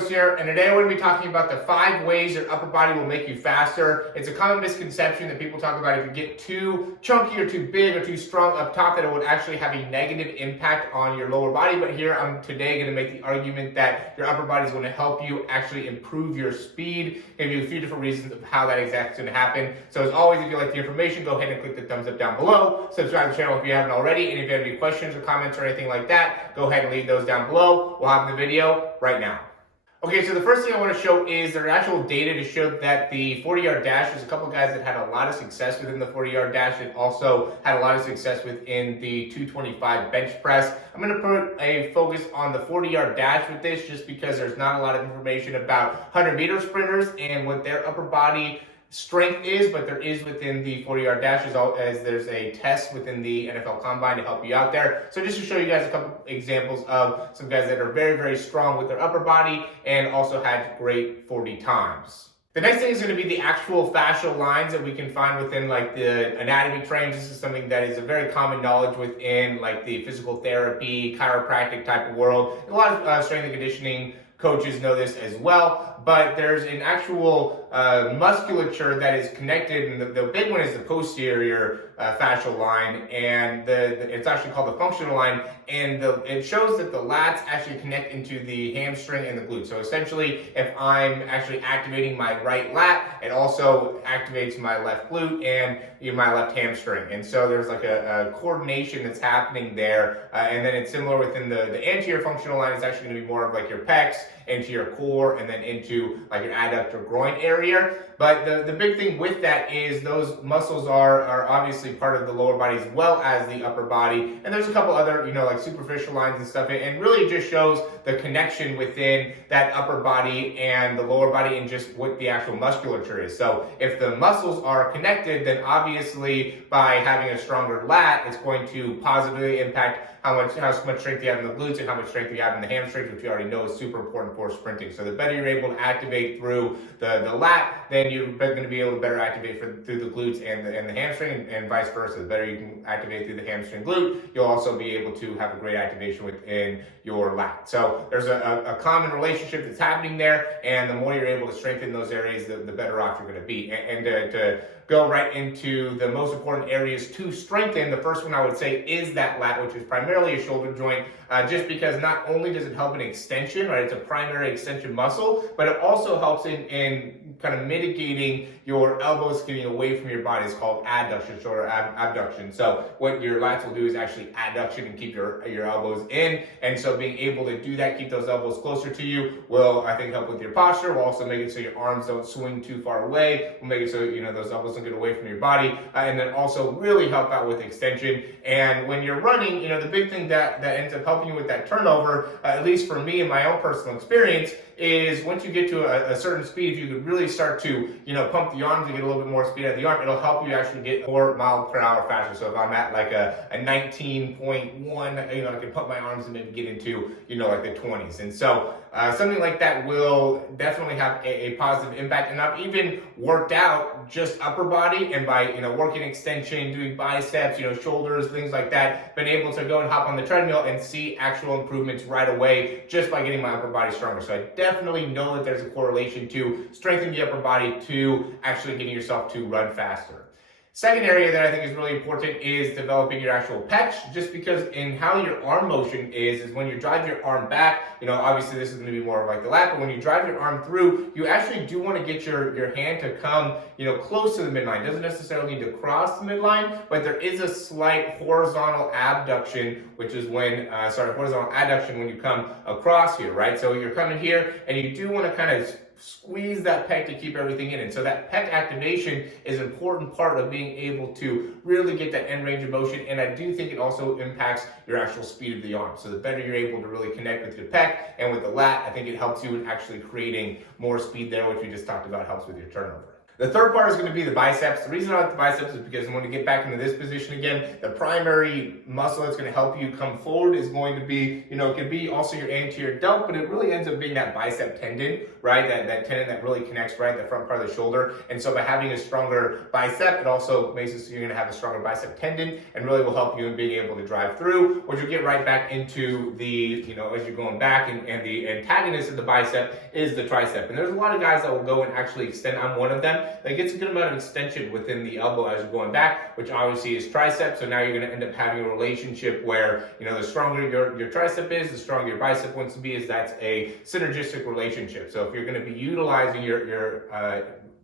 Chris here, and today we're going to be talking about the 5 ways your upper body will make you faster. It's a common misconception that people talk about if you get too chunky or too big or too strong up top that it would actually have a negative impact on your lower body. But here I'm today going to make the argument that your upper body is going to help you actually improve your speed. Give you a few different reasons of how that exactly is going to happen. So as always, if you like the information, go ahead and click the thumbs up down below. Subscribe to the channel if you haven't already. And if you have any questions or comments or anything like that, go ahead and leave those down below. We'll have the video right now. Okay, so the first thing I want to show is there are actual data to show that the 40-yard dash, there's a couple guys that had a lot of success within the 40-yard dash and also had a lot of success within the 225 bench press. I'm going to put a focus on the 40-yard dash with this just because there's not a lot of information about 100-meter sprinters and what their upper body strength is, but there is within the 40-yard dash as there's a test within the NFL Combine to help you out there. So just to show you guys a couple examples of some guys that are very, very strong with their upper body and also had great 40 times. The next thing is going to be the actual fascial lines that we can find within like the anatomy trains. This is something that is a very common knowledge within like the physical therapy, chiropractic type of world. A lot of strength and conditioning coaches know this as well, but there's an actual musculature that is connected, and the big one is the posterior fascial line, and it's actually called the functional line, and it shows that the lats actually connect into the hamstring and the glute. So essentially, if I'm actually activating my right lat, it also activates my left glute and my left hamstring. And so there's like a coordination that's happening there, and then it's similar within the anterior functional line. It's actually going to be more of like your pecs into your core and then into like your adductor groin area. But the big thing with that is those muscles are obviously part of the lower body as well as the upper body. And there's a couple other, like superficial lines and stuff. And really just shows the connection within that upper body and the lower body and just what the actual musculature is. So if the muscles are connected, then obviously by having a stronger lat, it's going to positively impact how much strength you have in the glutes and how much strength you have in the hamstrings, which you already know is super important for sprinting. So the better you're able to activate through the lat, then you're going to be able to better activate through the glutes and the hamstring, and vice versa. The better you can activate through the hamstring glute, you'll also be able to have a great activation within your lat. So there's a common relationship that's happening there, and the more you're able to strengthen those areas, the better off you're going to be. And to go right into the most important areas to strengthen, the first one I would say is that lat, which is primarily a shoulder joint, just because not only does it help in extension, right, it's a primary extension muscle, but it also helps in kind of mitigating your elbows getting away from your body. It's called adduction, shoulder abduction. So what your lats will do is actually adduction and keep your elbows in, and so being able to do that, keep those elbows closer to you, will, I think, help with your posture. Will also make it so your arms don't swing too far away. Will make it so those elbows don't get away from your body, and then also really help out with extension. And when you're running, the big thing that ends up helping you with that turnover, at least for me in my own personal experience, is once you get to a certain speed, if you could really start to pump the arms to get a little bit more speed out of the arm, it'll help you actually get 4 miles per hour faster. So if I'm at like a 19.1, I can pump my arms and maybe get into like the 20s. And so something like that will definitely have a positive impact. And I've even worked out just upper body, and by working extension, doing biceps, shoulders, things like that, been able to go and hop on the treadmill and see actual improvements right away just by getting my upper body stronger. So I definitely know that there's a correlation to strengthening the upper body to actually getting yourself to run faster. Second area that I think is really important is developing your actual pecs, just because in how your arm motion is when you drive your arm back, obviously this is going to be more of like the lat, but when you drive your arm through, you actually do want to get your hand to come, close to the midline. It doesn't necessarily need to cross the midline, but there is a slight horizontal abduction, which is horizontal adduction when you come across here, right? So you're coming here and you do want to kind of squeeze that pec to keep everything in. And so that pec activation is an important part of being able to really get that end range of motion. And I do think it also impacts your actual speed of the arm. So the better you're able to really connect with your pec and with the lat, I think it helps you in actually creating more speed there, which we just talked about helps with your turnover. The third part is going to be the biceps. The reason I like the biceps is because when we get back into this position again, the primary muscle that's going to help you come forward is going to be, it can be also your anterior delt, but it really ends up being that bicep tendon, right? That tendon that really connects, right, the front part of the shoulder. And so by having a stronger bicep, it also makes it so you're going to have a stronger bicep tendon and really will help you in being able to drive through, which you'll get right back into the, as you're going back, and the antagonist of the bicep is the tricep. And there's a lot of guys that will go and actually extend. I'm one of them that gets a good amount of extension within the elbow as you're going back, which obviously is tricep. So now you're going to end up having a relationship where, the stronger your tricep is, the stronger your bicep wants to be, is that's a synergistic relationship. So if you're going to be utilizing your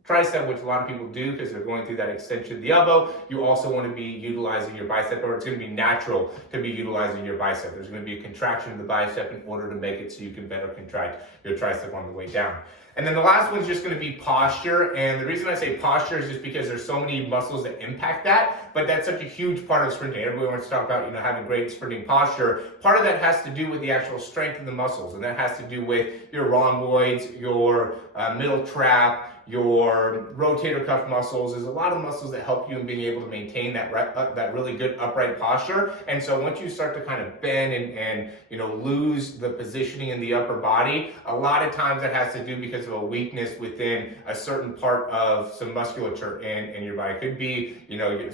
tricep, which a lot of people do because they're going through that extension of the elbow, you also want to be utilizing your bicep, or it's going to be natural to be utilizing your bicep. There's going to be a contraction of the bicep in order to make it so you can better contract your tricep on the way down. And then the last one's just going to be posture. And the reason I say posture is just because there's so many muscles that impact that, but that's such a huge part of sprinting. Everybody wants to talk about, having great sprinting posture. Part of that has to do with the actual strength of the muscles, and that has to do with your rhomboids, your middle trap, your rotator cuff muscles. There's a lot of muscles that help you in being able to maintain that really good upright posture. And so once you start to kind of bend and lose the positioning in the upper body, a lot of times that has to do because of a weakness within a certain part of some musculature in your body. It could be,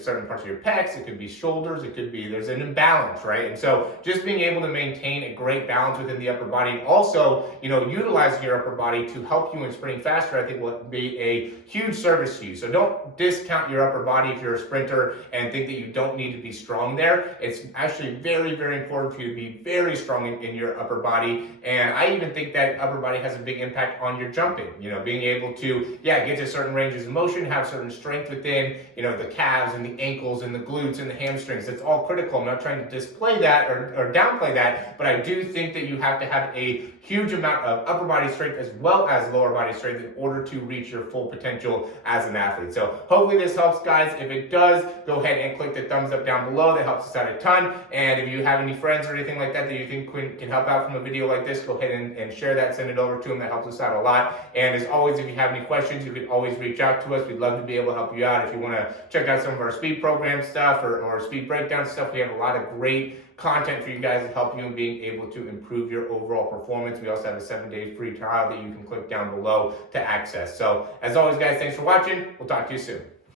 certain parts of your pecs, it could be shoulders, it could be, there's an imbalance, right? And so just being able to maintain a great balance within the upper body, and also, utilizing your upper body to help you in sprinting faster, I think will be a huge service to you. So don't discount your upper body if you're a sprinter and think that you don't need to be strong there. It's actually very, very important for you to be very strong in your upper body. And I even think that upper body has a big impact on your jumping, being able to, get to certain ranges of motion, have certain strength within, the calves and the ankles and the glutes and the hamstrings. It's all critical. I'm not trying to display that or downplay that, but I do think that you have to have a huge amount of upper body strength as well as lower body strength in order to reach your full potential as an athlete. So hopefully this helps, guys. If it does, go ahead and click the thumbs up down below. That helps us out a ton. And if you have any friends or anything like that that you think can help out from a video like this, go ahead and share that, send it over to them. That helps us out a lot. And as always, if you have any questions, you can always reach out to us. We'd love to be able to help you out. If you want to check out some of our speed program stuff or speed breakdown stuff, we have a lot of great content for you guys to help you in being able to improve your overall performance. We also have a 7-day free trial that you can click down below to access. So as always, guys, thanks for watching. We'll talk to you soon.